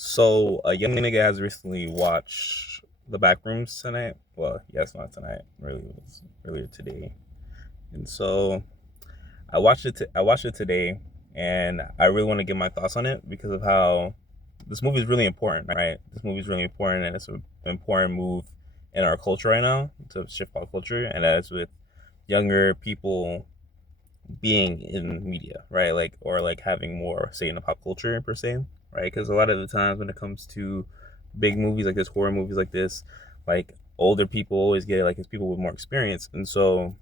So a young nigga has recently watched the Backrooms tonight. Well, yes, not tonight. Really, it was earlier today. And so I watched it today, and I really want to get my thoughts on it because of how this movie is really important, right? This movie is really important, and it's an important move in our culture right now to shift pop culture, and that's with younger people being in media, right? Like or like having more say in the pop culture per se, right? Because a lot of the times when it comes to big movies like this, horror movies like this, like older people always get it, like it's people with more experience, and so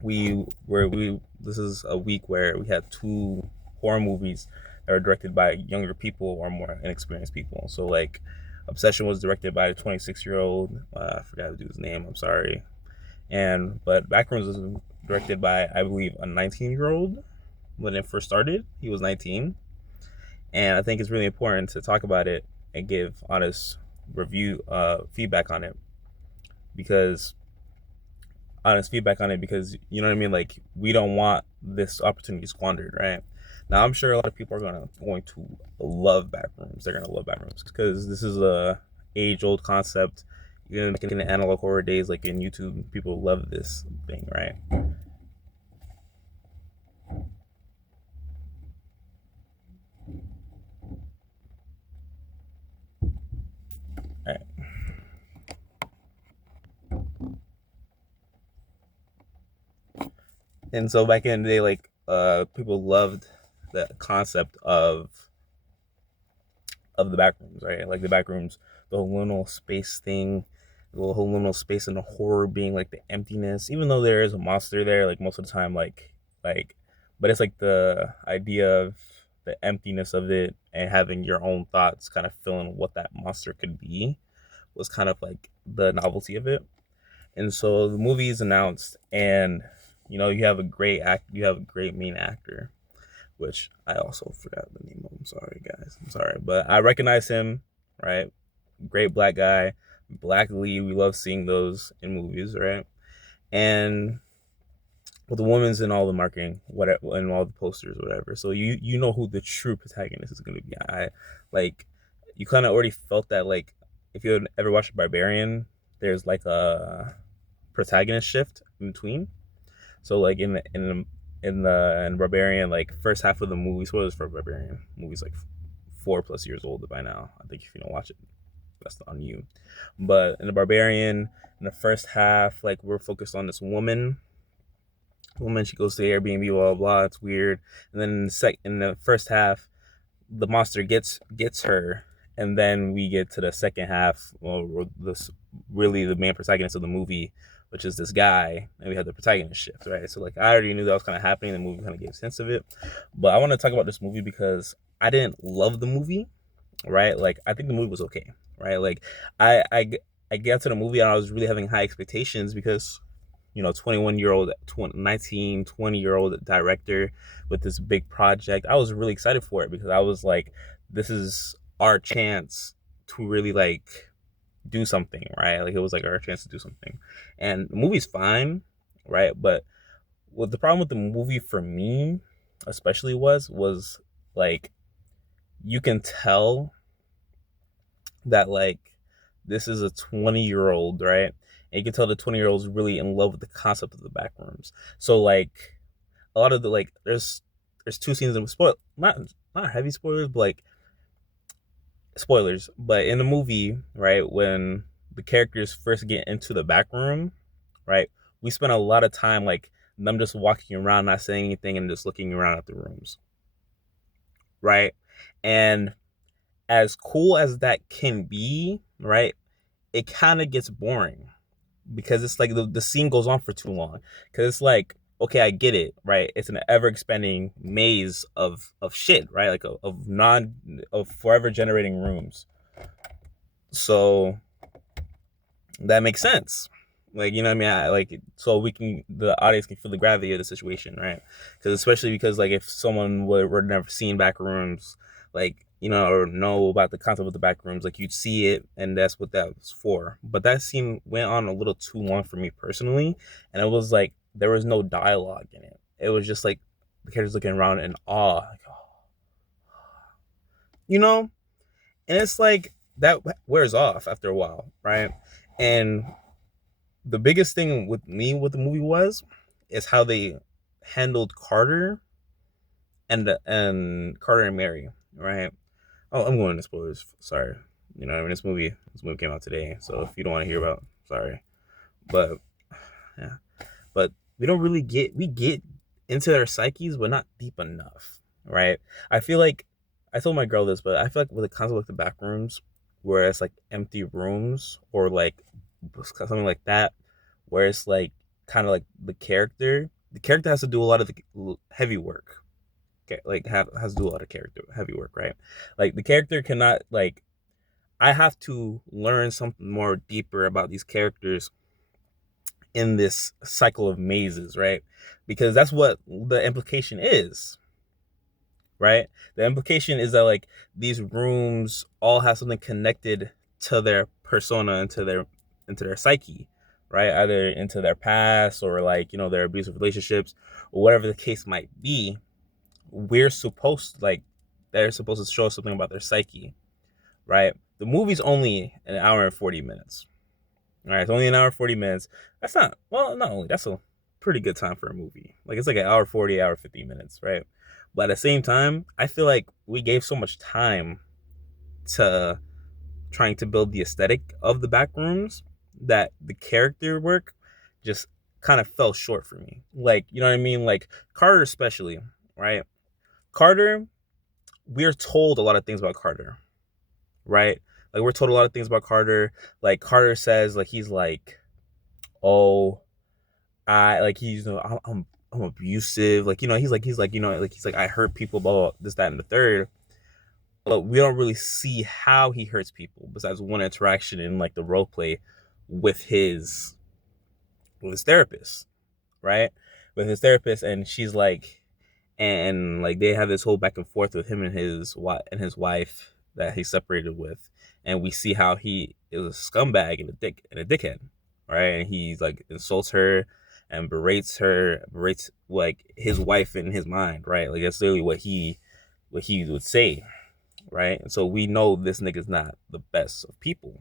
we this is a week where we had two horror movies that are directed by younger people or more inexperienced people. So like Obsession was directed by a 26-year-old. I forgot to do his name. I'm sorry. And but Backrooms was directed by I believe a 19-year-old. When it first started, he was 19, and I think it's really important to talk about it and give honest review feedback on it because because you know what I mean. Like we don't want this opportunity squandered, right? Now I'm sure a lot of people are going to love Backrooms. They're gonna love Backrooms because this is a age old concept. You know, like in the analog horror days, like in YouTube, people love this thing, right? Right. And so back in the day, like people loved the concept of the Backrooms, right? Like the Backrooms, the whole liminal space thing, the whole liminal space and the horror being like the emptiness. Even though there is a monster there, like most of the time, like, but it's like the idea of the emptiness of it and having your own thoughts, kind of feeling what that monster could be, was kind of like the novelty of it. And so the movie is announced, and you have a great main actor, which I also forgot the name of. I'm sorry, guys. I'm sorry, but I recognize him. Right, great black guy, black lead. We love seeing those in movies, right? And with the women's in all the marketing, whatever, and all the posters, whatever. So you know who the true protagonist is going to be. I like you kind of already felt that. Like if you ever watched Barbarian, there's like a protagonist shift in between. So like in Barbarian, like first half of the movie, spoilers for Barbarian, movie's like 4+ years old by now. I think if you don't watch it, that's on you. But in the Barbarian, in the first half, like we're focused on this woman. She goes to the Airbnb, blah blah blah. It's weird. And then in the first half, the monster gets her, and then we get to the second half, or this really the main protagonist of the movie, which is this guy, and we had the protagonist shift, right? So like I already knew that was kind of happening. The movie kind of gave sense of it, but I want to talk about this movie because I didn't love the movie, right? Like I think the movie was okay, right? Like I I I got to the movie and I was really having high expectations because 21-year old 19 20-year old director with this big project. I was really excited for it because I was like, this is our chance to really like do something, right? Like it was like our chance to do something. And the movie's fine, right? But what the problem with the movie for me especially was like you can tell that like this is a 20-year-old, right? And you can tell the 20-year-old is really in love with the concept of the back rooms. So like a lot of the like there's two scenes that spoil, not heavy spoilers, but like spoilers. But in the movie, right, when the characters first get into the back room, right, we spend a lot of time like them just walking around, not saying anything, and just looking around at the rooms, right? And as cool as that can be, right, it kind of gets boring because it's like the scene goes on for too long. Because it's like, okay, I get it, right? It's an ever expanding maze of shit, right? Like of forever generating rooms. So that makes sense. Like you know what I mean? Like so the audience can feel the gravity of the situation, right? Because especially because like if someone were never seen back rooms, like or know about the concept of the back rooms, like you'd see it, and that's what that was for. But that scene went on a little too long for me personally, and it was like there was no dialogue in it. It was just like the characters looking around in awe, like, oh, you know. And it's like that wears off after a while, right? And the biggest thing with me with the movie was is how they handled Carter and Carter and Mary, right? Oh, I'm going into spoilers. Sorry. You know, I mean, this movie came out today, so if you don't want to hear about, sorry. But yeah, but we get into their psyches, but not deep enough, right? I feel like I told my girl this, but I feel like with the concept like the back rooms, where it's like empty rooms or like something like that, where it's like kind of like the character has to do a lot of the heavy work. Okay, like has to do a lot of character heavy work, right? Like the character cannot like I have to learn something more deeper about these characters in this cycle of mazes, right? Because that's what the implication is, right? The implication is that like these rooms all have something connected to their persona and into their psyche, right? Either into their past or like, you know, their abusive relationships or whatever the case might be. We're supposed like they're supposed to show us something about their psyche, right? The movie's only an hour and 40 minutes. All right, it's only an hour 40 minutes. That's not well, not only that's a pretty good time for a movie. Like it's like an hour 40, hour 50 minutes, right? But at the same time, I feel like we gave so much time to trying to build the aesthetic of the back rooms that the character work just kind of fell short for me. Like, you know what I mean? Like Carter especially, right? Carter, we're told a lot of things about Carter, right? Like we're told a lot of things about Carter. Like Carter says, like he's like, oh, I like he's you know I'm abusive. Like you know he's like you know like he's like I hurt people, blah, blah, this that and the third. But we don't really see how he hurts people besides one interaction in like the role play with his with his therapist, right? With his therapist, and she's like, and like they have this whole back and forth with him and his wife that he's separated with, and we see how he is a scumbag and a dickhead, right? And he's like insults her and berates like his wife in his mind, right? Like that's literally what he would say, right? And so we know this nigga's not the best of people.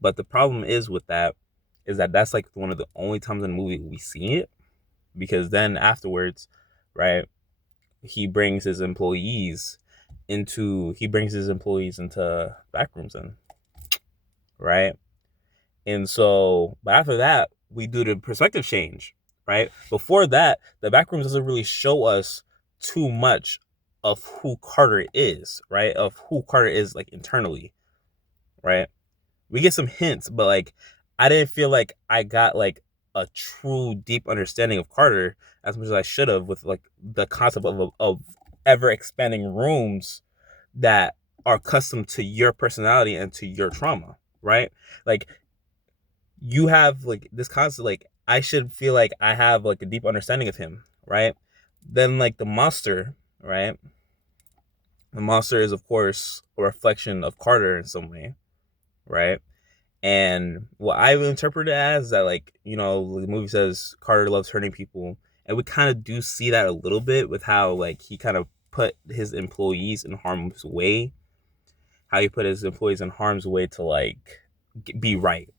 But the problem is with that is that that's like one of the only times in the movie we see it because then afterwards, right? He brings his employees into backrooms and right. And so, but after that, we do the perspective change, right? Before that, the backrooms doesn't really show us too much of who Carter is, right? Of who Carter is like internally, right? We get some hints, but like I didn't feel like I got like a true deep understanding of Carter as much as I should have with like the concept of ever expanding rooms that are custom to your personality and to your trauma, right? Like you have like this concept like I should feel like I have like a deep understanding of him, right? Then like the monster, right? The monster is of course a reflection of Carter in some way, right? And what I would interpret it as is that, like, you know, the movie says Carter loves hurting people. And we kind of do see that a little bit with how, like, he kind of put his employees in harm's way. How he put his employees in harm's way to, like, be right,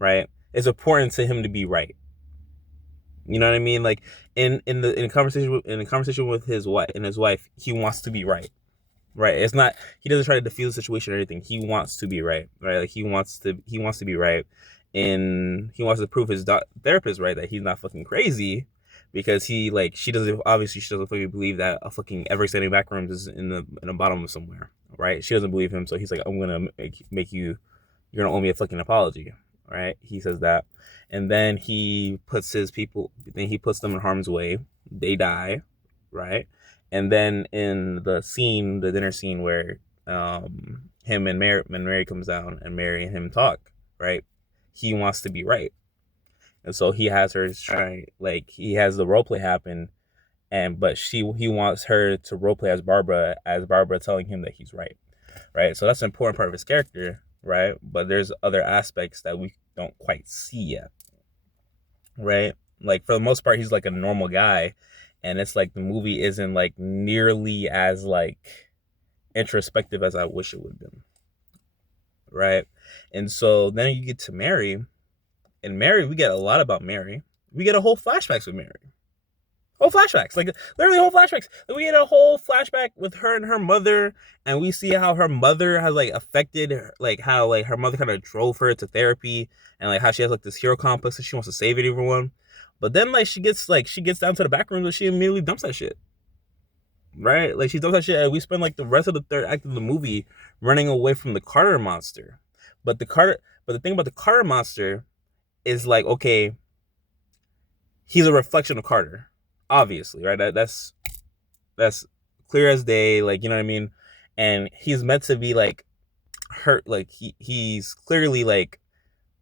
right? It's important to him to be right. You know what I mean? Like, in a conversation with his wife, he wants to be right. Right. It's not he doesn't try to defuse the situation or anything. He wants to be right. Right. Like he wants to be right. And he wants to prove his therapist right that he's not fucking crazy because he like she doesn't fucking believe that a fucking ever extending backrooms is in the bottom of somewhere. Right. She doesn't believe him, so he's like, I'm gonna make you you're gonna owe me a fucking apology. Right. He says that. And then he puts them in harm's way. They die. Right. And then in the dinner scene where him and Mary comes down and Mary and him talk, right? He wants to be right, and so he has her try like he has the role play happen, and but he wants her to role play as Barbara telling him that he's right, right? So that's an important part of his character, right? But there's other aspects that we don't quite see yet, right? Like for the most part, he's like a normal guy, and it's like the movie isn't like nearly as like introspective as I wish it would have been. right? And so then you get to Mary, and Mary, we get a lot about Mary. We get a whole flashbacks with Mary. Whole flashbacks, like literally whole flashbacks. Like, we get a whole flashback with her and her mother, and we see how her mother has like affected her, like how like her mother kind of drove her to therapy, and like how she has like this hero complex and she wants to save everyone. But then like she gets down to the back rooms and she immediately dumps that shit. Right? Like she dumps that shit, and we spend like the rest of the third act of the movie running away from the Carter monster. But the thing about the Carter monster is like, okay, he's a reflection of Carter, obviously, right? That's clear as day, like, you know what I mean? And he's meant to be like hurt, like he's clearly like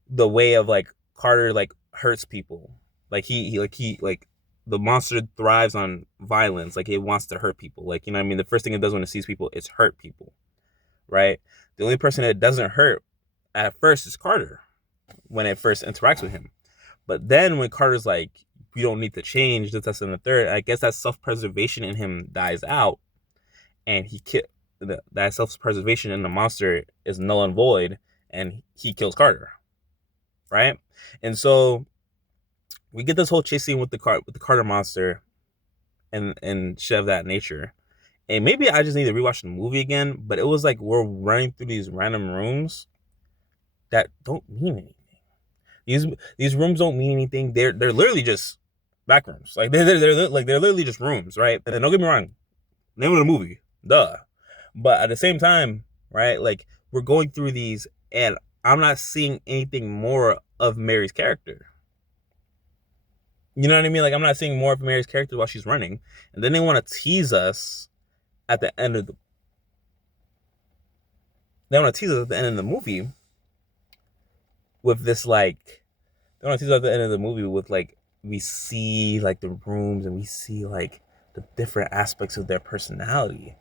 the way of like Carter like hurts people. Like he like the monster thrives on violence, like it wants to hurt people. Like, you know what I mean? The first thing it does when it sees people is hurt people, right? The only person that it doesn't hurt at first is Carter when it first interacts with him. But then when Carter's like, we don't need to change this, that's, and the third, I guess that self-preservation in him dies out, and that self-preservation in the monster is null and void, and he kills Carter, right? And so we get this whole chase scene with the Carter monster, and shit of that nature. And maybe I just need to rewatch the movie again, but it was like we're running through these random rooms that don't mean anything. These rooms don't mean anything. They're literally just back rooms. Like they're literally just rooms, right? And don't get me wrong, name of the movie, duh. But at the same time, right? Like we're going through these, and I'm not seeing anything more of Mary's character. You know what I mean? Like I'm not seeing more of Mary's character while she's running, and then they want to tease us at the end of the. They want to tease us at the end of the movie with this like. They want to tease us at the end of the movie with like we see like the rooms and we see like the different aspects of their personality.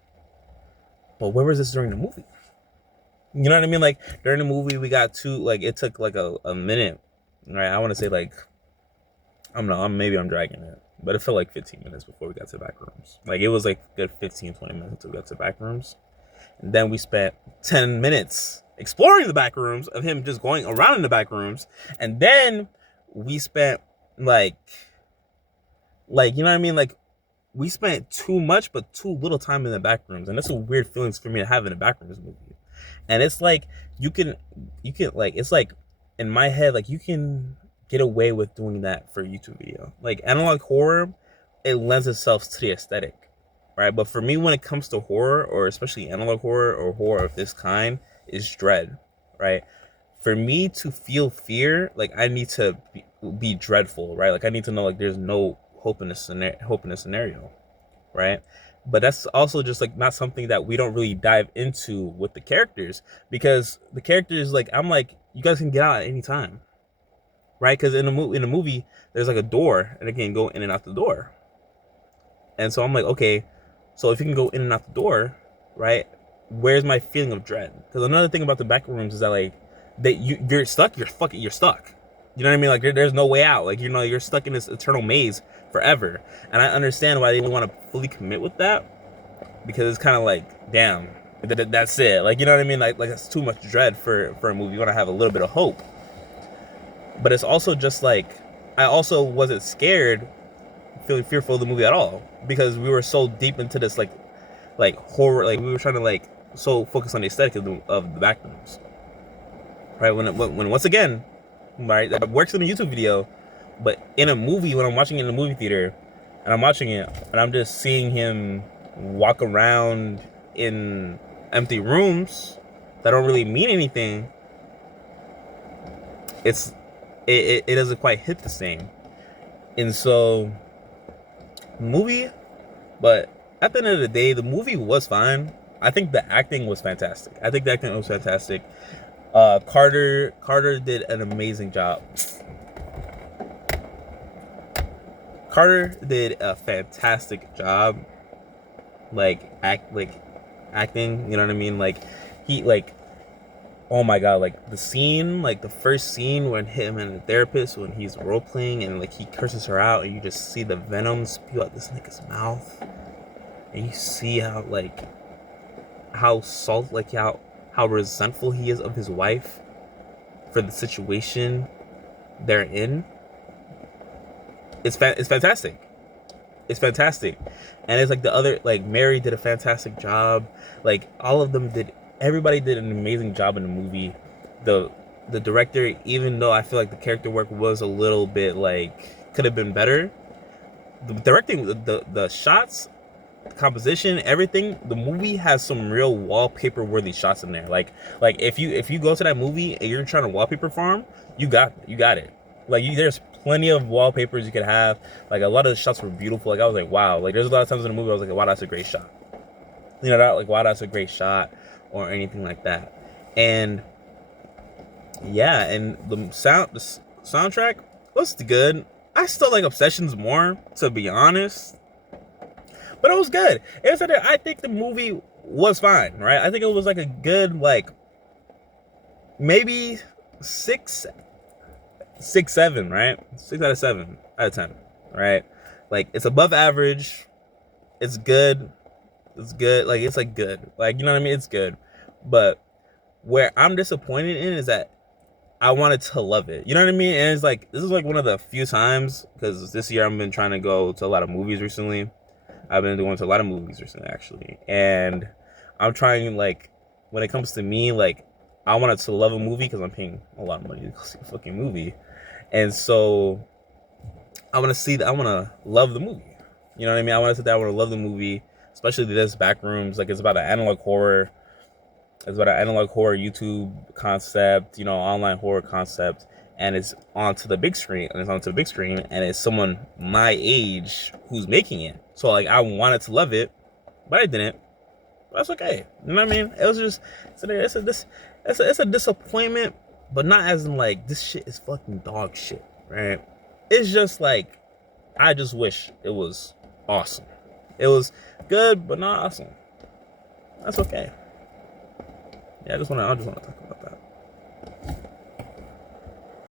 But where was this during the movie? You know what I mean? Like during the movie, we got it took like a minute, right? I want to say like, I don't know, maybe I'm dragging it, but it felt like 15 minutes before we got to the back rooms. Like it was like good 15, 20 minutes until we got to the back rooms. And then we spent 10 minutes exploring the back rooms of him just going around in the back rooms. And then we spent like, you know what I mean? Like we spent too much, but too little time in the back rooms. And that's a weird feelings for me to have in a back rooms movie. And it's like, you can like, it's like in my head, like you can get away with doing that for a YouTube video. Like analog horror, it lends itself to the aesthetic, right? But for me, when it comes to horror, or especially analog horror or horror of this kind, is dread, right? For me to feel fear, like I need to be dreadful, right? Like I need to know like there's no hope in this scenario, right? But that's also just like not something that we don't really dive into with the characters, because the characters, like I'm like, you guys can get out at any time, right? Because in the movie there's like a door and it can go in and out the door, and so I'm like, okay, so if you can go in and out the door, right, where's my feeling of dread? Because another thing about the back rooms is that like you're stuck, you're stuck. You know what I mean? Like there's no way out. Like, you know, you're stuck in this eternal maze forever. And I understand why they don't want to fully commit with that, because it's kind of like, damn, that's it. Like, you know what I mean? Like it's too much dread for a movie. You want to have a little bit of hope. But it's also just like, I also wasn't scared, feeling fearful of the movie at all, because we were so deep into this like horror. Like we were trying to like so focus on the aesthetic of the back rooms. Right? When once again, right, that works in a YouTube video, but in a movie, when I'm watching it in the movie theater, and I'm watching it, and I'm just seeing him walk around in empty rooms that don't really mean anything, it doesn't quite hit the same. And so, movie, but at the end of the day, the movie was fine. I think the acting was fantastic. Carter did an amazing job. Carter did a fantastic job, acting. You know what I mean? Like he oh my god, like the scene, like the first scene when him and the therapist, when he's role playing and like he curses her out, and you just see the venom spew out this nigga's mouth, and you see how how resentful he is of his wife for the situation they're in. It's fantastic. It's fantastic. And it's like the other, like Mary did a fantastic job. Like all of them did, everybody did an amazing job in the movie. The director, even though I feel like the character work was a little bit like could have been better, the directing, the shots, the composition, everything, the movie has some real wallpaper worthy shots in there. Like if you go to that movie and you're trying to wallpaper farm, you got it. Like there's plenty of wallpapers you could have. Like a lot of the shots were beautiful. Like I was like, wow. Like there's a lot of times in the movie I was like, wow, that's a great shot. You know, that like, wow, that's a great shot, or anything like that. And yeah, and the soundtrack was good. I still like Obsessions more, to be honest, but it was good. I think the movie was fine, right? I think it was like a good, like maybe 7, right? 6 out of 10, right? Like it's above average. It's good. It's good. Like it's like good. Like, you know what I mean? It's good. But where I'm disappointed in is that I wanted to love it. You know what I mean? And it's like, this is like one of the few times, because this year I've been trying to go to a lot of movies recently. I've been going to a lot of movies recently, actually. And I'm trying, like, when it comes to me, like, I wanted to love a movie because I'm paying a lot of money to go see a fucking movie. And so I want to see that. I want to love the movie. You know what I mean? I want to sit there. I want to love the movie, especially this Backrooms. Like, it's about an analog horror. It's about an analog horror YouTube concept, you know, online horror concept, and it's onto the big screen, and it's someone my age who's making it. So like, I wanted to love it, but I didn't. But that's okay. You know what I mean? It was just, it's a disappointment, but not as in like this shit is fucking dog shit, right? It's just like, I just wish it was awesome. It was good, but not awesome. That's okay. Yeah, I just wanna talk about